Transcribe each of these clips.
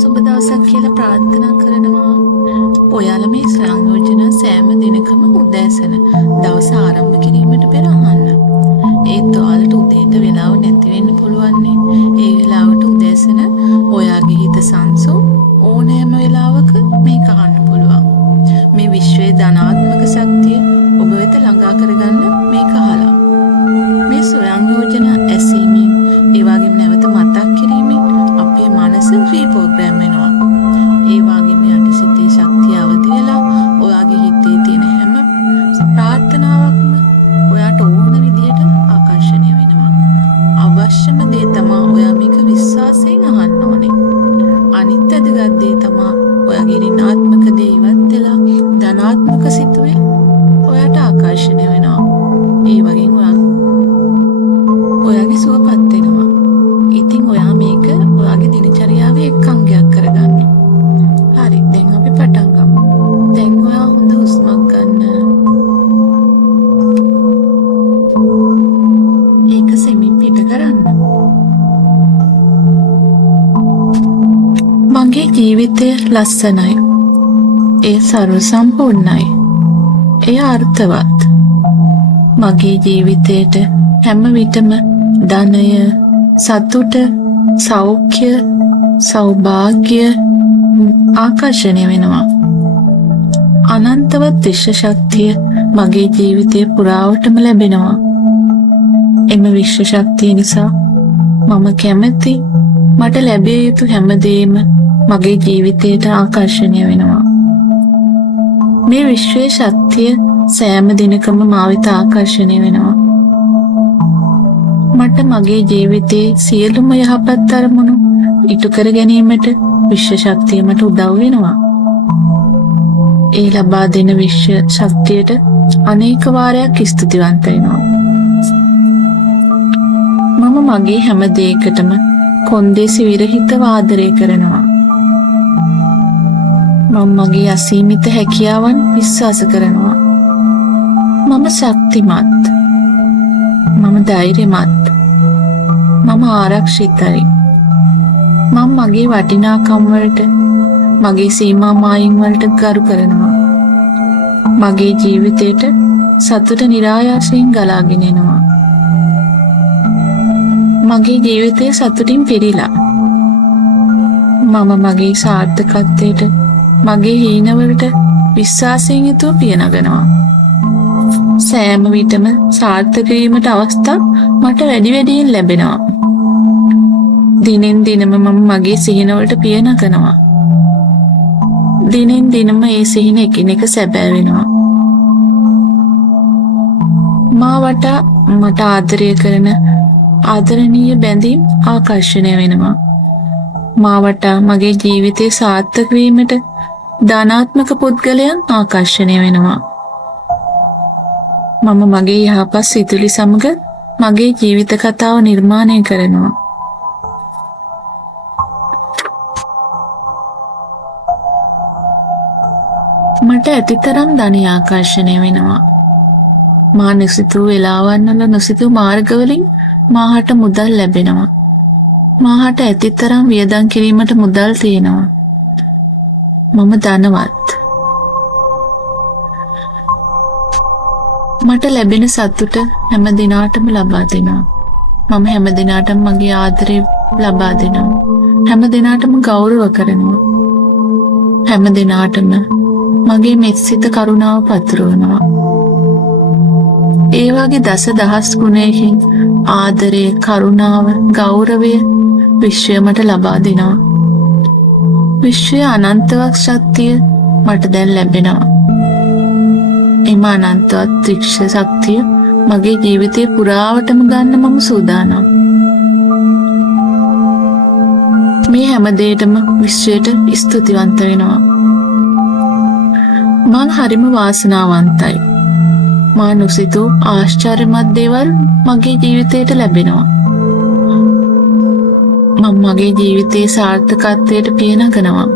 සුබ දවසක් කියලා ප්‍රාර්ථනා කරනවා. ඔයාලා මේ සංයෝජන සෑම දිනකම උදෑසන දවස ආරම්භ කිරීමට පෙර අහන්න. ඒත් ඔයාලට උදේට වෙලාව නැති වෙන්න පුළුවන් නේ. ඒ වෙලාවට උදෑසන ඔයාගේ හිත සංසුන් ඕනෑම වෙලාවක මේක අහන්න පුළුවන්. මේ විශ්වයේ ධනාත්මක ශක්තිය ඔබ වෙත ළඟා කරගන්න මේක අහලා. මේ සංයෝජන ඇසීමෙන් ඒ වගේම නැවත මතක් කිරීමෙන් අපේ මනස රීප්‍රෝග්‍රෑම් වෙනවා. ඒ වගේම යටිසිතේ ශක්තිය අවදි වෙලා ඔයාගේ හිතේ තියෙන හැම ප්‍රාර්ථනාවක්ම ඔයාට ඕන විදිහට ආකර්ෂණය වෙනවා. අවශ්‍යම දේ තමයි ඔයා මේක විශ්වාසයෙන් අහන්න ඕනේ. අනිත් වැදගත් දේ තමයි ඔයාගේ ඍණාත්මක දේ ඉවත් වෙලා ධනාත්මක සිතුවිලි ඔයාට ආකර්ෂණය වෙනවා. ඒ වගේම ඔයාගේ සුවපත් වෙනවා. ඉතින් ඔයා මේක ඔයාගේ දිනචරියාවේ එක් අංගයක් කරගන්න. හරි, දැන් අපි පටන් ගමු. දැන් ඔයා හොඳ හුස්මක් ගන්න. ඒක සෙමින් පිට කරන්න. මගේ ජීවිතය ලස්සනයි. ඒ සර්ව සම්පූර්ණයි. එය අර්ථවත්. මගේ ජීවිතයට හැම විටම ධනය, සතුට, සෞඛ්‍ය, සෞභාග්‍ය ආකර්ෂණය වෙනවා. අනන්තවත් විශ්ව ශක්තිය මගේ ජීවිතය පුරාවටම ලැබෙනවා. එම විශ්ව ශක්තිය නිසා මම කැමති මට ලැබිය යුතු හැමදේම මගේ ජීවිතයට ආකර්ෂණය වෙනවා. මේ විශ්වයේ ශක්තිය සෑම දිනකම මා වෙත ආකර්ෂණය වෙනවා. මට මගේ ජීවිතයේ සියලුම යහපත් අරමුණු ඉටු කර ගැනීමට විශ්ව ශක්තිය මට උදව් වෙනවා. ඒ ලබා දෙන විශ්ව ශක්තියට අනේක වාරයක් ස්තුතිවන්ත වෙනවා. මම මගේ හැම දෙයකටම කොන්දේසි විරහිතව ආදරය කරනවා. මම මගේ අසීමිත හැකියාවන් විශ්වාස කරනවා. මම ශක්තිමත්. මම ධෛර්යමත්. මම ආරක්ෂිතයි. මම මගේ වටිනාකම් වලට, මගේ සීමා මායිම් වලට ගරු කරනවා. මගේ ජීවිතයට සතුට નિરાයාසයෙන් ගලාගෙන එනවා. මගේ ජීවිතය සතුටින් පිරීලා. මම මගේ සාර්ථකත්වයට, මගේ හීනවලට විශ්වාසයෙන් යුතුව පියනගනවා. සෑම විටම සාර්ථක වීමට අවස්ථා මට වැඩි වැඩියෙන් ලැබෙනවා. දිනෙන් දිනම මම මගේ සිහිනවලට පියනගනවා. දිනෙන් දිනම ඒ සිහින එකිනෙක සැබෑ වෙනවා. මා වටා මට ආදරය කරන ආදරණීය බැඳීම් ආකර්ෂණය වෙනවා. මා වටා මගේ ජීවිතේ සාර්ථක වීමට ධනාත්මක පුද්ගලයන් ආකර්ෂණය වෙනවා. මම මගේ යහපත් සිතුවිලි සමග මගේ ජීවිත කතාව නිර්මාණය කරනවා. මට ඇතිතරම් ධනය ආකර්ෂණය වෙනවා. මා නොසිතූ වෙලාවන් වල නොසිතූ මාර්ගවලින් මාහට මුදල් ලැබෙනවා. මාහට ඇතිතරම් වියදම් කිරීමට මුදල් තියෙනවා. මම ධනවත්. මට ලැබෙන සතුට හැම දිනාටම ලබා දෙනවා. මම හැම දිනාටම මගේ ආදරය ලබා දෙනවා. හැම දිනාටම ගෞරව කරනවා. හැම දිනාටම මගේ මෙත්සිත කරුණාව පතුරවනවා. ඒ වගේ දසදහස් ගුණයකින් ආදරය, කරුණාව, ගෞරවය විශ්වය මට ලබා දෙනවා. විශ්වයේ අනන්තවත් ශක්තිය මට දැන් ලැබෙනවා. එම අනන්තවත් විශ්ව ශක්තිය මගේ ජීවිතේ පුරාවටම ගන්න මම සූදානම්. මේ හැම දෙයකටම විශ්වයට ස්තුතිවන්ත වෙනවා. මං හරිම වාසනාවන්තයි. මා නොසිතූ ආශ්චර්යමත් දේවල් මගේ ජීවිතයට ලැබෙනවා. මම මගේ ජීවිතයේ සාර්ථකත්වයට පියනගනවා.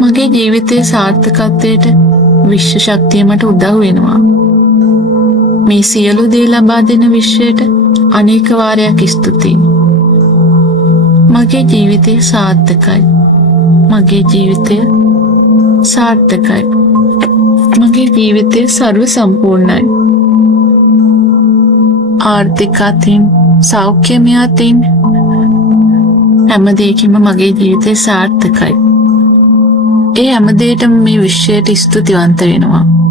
මගේ ජීවිතයේ සාර්ථකත්වයට විශ්ව ශක්තිය මට උදව් වෙනවා. මේ සියලු දේ ලබා දෙන විශ්වයට අනේක වාරයක් ස්තුතියි. මගේ ජීවිතය සාර්ථකයි. මගේ ජීවිතය සාර්ථකයි. මගේ ජීවිතය සර්ව සම්පූර්ණයි. ආර්ථික අතින්, සෞඛ්‍යමය අතින් හැම දෙයකින්ම මගේ ජීවිතය සාර්ථකයි. ඒ හැම දෙයකටම මේ විශ්වයට ස්තුතිවන්ත වෙනවා.